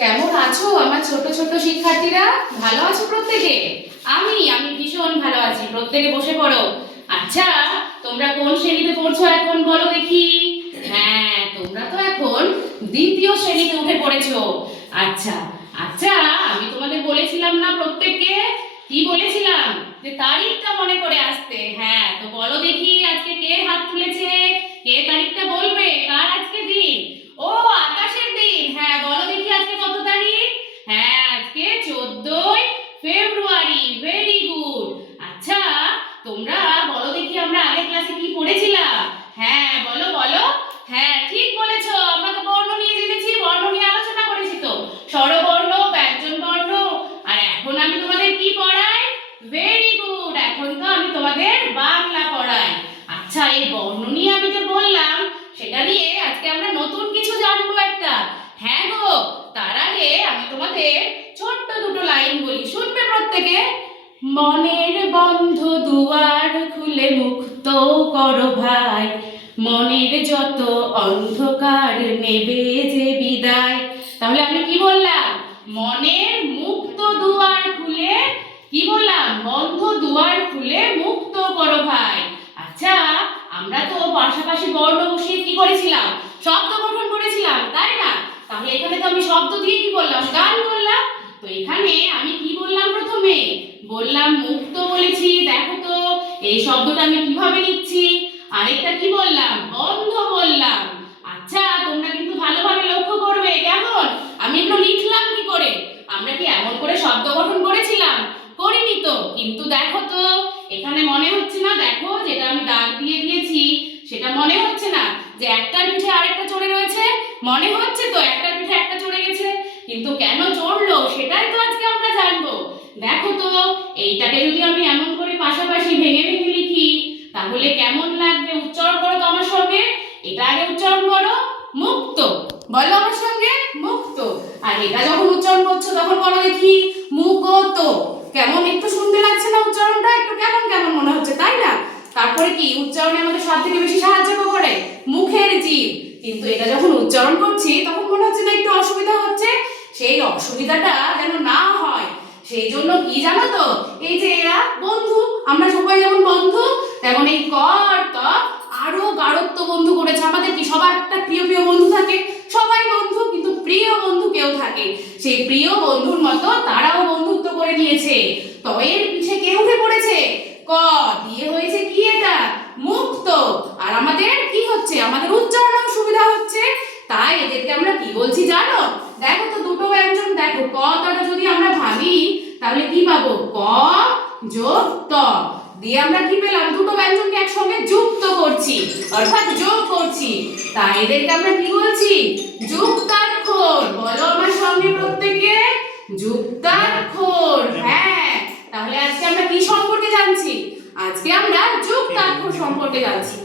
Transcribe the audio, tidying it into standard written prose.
কেমন আছো আমার ছোট ছোট শিক্ষার্থীরা? ভালো আছো প্রত্যেকে? আমি ভীষণ ভালো আছি। প্রত্যেকে বসে পড়ো। আচ্ছা, তোমরা কোন শ্রেণীতে পড়ছো এখন বলো দেখি। হ্যাঁ, তোমরা তো এখন দ্বিতীয় শ্রেণীতে উঠে পড়েছো। আচ্ছা আচ্ছা, আমি তোমাদের বলেছিলাম না প্রত্যেককে? কি বলেছিলাম? যে তারিখটা মনে করে আসতে। হ্যাঁ, তো বলো দেখি আজকে কে হাত তুলেছে? কে তারিখটা বলবে? কার আজকে দিন? ও, আকাশের দিন। হ্যাঁ, বলো দেখি আজকে কত তারিখ? হ্যাঁ, আজকে 14ই ফেব্রুয়ারি। Very good. আচ্ছা, তোমরা বলো দেখি আমরা আগের ক্লাসে কি পড়েছিলাম? হ্যাঁ, বলো বলো। হ্যাঁ, ঠিক বলেছো। আমরা তো বর্ণ নিয়ে জেনেছি, বর্ণ নিয়ে আলোচনা করেছি তো। স্বরবর্ণ, ব্যঞ্জন বর্ণ। আর এখন আমি তোমাদের কি পড়াই? ভেরি গুড, এখন তো আমি তোমাদের বাংলা পড়াই। আচ্ছা, এই বর্ণ নিয়ে আমি যে বললাম, সেটা নিয়ে আজকে আমরা নতুন কিছু জানবো একটা। হ্যাঁ গো, তার আগে আমি তোমাদের ছোট্ট দুটো লাইন বলি, শুনবে প্রত্যেকে? মনের বন্ধ দুয়ার খুলে মুক্ত করো ভাই, মনের যত অন্ধকার নেবে যে বিদায়। তাহলে আমি কি বললাম? মনের মুক্ত দুয়ার খুলে, কি বললাম? বন্ধ দুয়ার খুলে মুক্ত করো ভাই। আচ্ছা, আমরা তো পাশাপাশি বর্ণ বসিয়ে কি করেছিলাম? শব্দ গঠন করেছিলাম, তাই না? তাহলে এখানে তো আমি শব্দ দিয়ে কি বললাম? গান বললাম। তো এখানে আমি কি বললাম? প্রথমে বললাম মুক্ত বলেছি। দেখো তো এই শব্দটা আমি কিভাবে লিখছি। আরেকটা কি বললাম? বন্ধ বললাম। আচ্ছা, তোমরা কিন্তু ভালোভাবে লক্ষ্য করবে। কেমন আমি এগুলো লিখলাম কি করে? আমরা কি এমন করে শব্দ গঠন করেছিলাম? করিনি তো। কিন্তু দেখো তো, এখানে মনে হচ্ছে না? দেখো, যেটা আমি দাগ দিয়ে দিয়েছি সেটা মনে হচ্ছে না যে একটার পিঠে আরেকটা চড়ে রয়েছে? মনে হচ্ছে তো একটার পিঠে একটা চড়ে গেছে। কিন্তু কেন চড়লো সেটাই তো আজকে আমরা জানবো। দেখো তো, এইটাকে যদি আমি এমন করে পাশাপাশি ভেঙে ভেঙে লিখি তাহলে কেমন লাগবে? উচ্চারণ করো তো আমার সঙ্গে। এটা আগে উচ্চারণ করো, মুক্ত। বলো আমার সঙ্গে, মুক্ত। আর এটা যখন উচ্চারণ করছো তখন বলো দেখি, মুকত। কেমন একটু শুনতে লাগছে না উচ্চারণটা? একটু কেমন কেমন মনে হচ্ছে, তাই না? তারপরে কি উচ্চারণে আমাদের সব থেকে বেশি সাহায্য করে? মুখের জিভ। কিন্তু এটা যখন উচ্চারণ করছি তখন মনে হচ্ছে না একটু অসুবিধা হচ্ছে? সেই অসুবিধাটা যেন না হয় সেই জন্য কি জানো তো, এই যে এরা বন্ধু, আমরা সবাই যেমন বন্ধু, তেমন এই ক আর ত আরো গাঢ়ত্ব বন্ধু করেছে আমাদের। কি সবার একটা প্রিয় প্রিয় বন্ধু থাকে? সবাই বন্ধু, কিন্তু প্রিয় বন্ধু কেউ থাকে। সেই প্রিয় বন্ধুর মতো তারাও বন্ধুত্ব করে নিয়েছে। তো এর পিছে কে উঠে পড়েছে? ক দিয়ে হয়েছে কি? এটা মুক্ত। আর আমাদের কি হচ্ছে? আমাদের উচ্চারণেও সুবিধা হচ্ছে। তাই এদেরকে আমরা কি বলছি জানো? দেখো তো দুটো ব্যঞ্জন, দেখো ক তটা যদি আমরা ভাঙি তাহলে কি পাবো? ক যোগ ত দিয়ে আমরা কি পেলাম? দুটো ব্যঞ্জনকে একসঙ্গে যুক্ত করছি, অর্থাৎ যোগ করছি। তাই এদেরকে আমরা কি বলছি? যুক্তাক্ষর। বলো আমার সঙ্গে প্রত্যেকে, যুক্তাক্ষর। হ্যাঁ, তাহলে আজকে আমরা কি সম্পর্কে জানছি? আজকে আমরা যুক্তাক্ষর সম্পর্কে জানছি।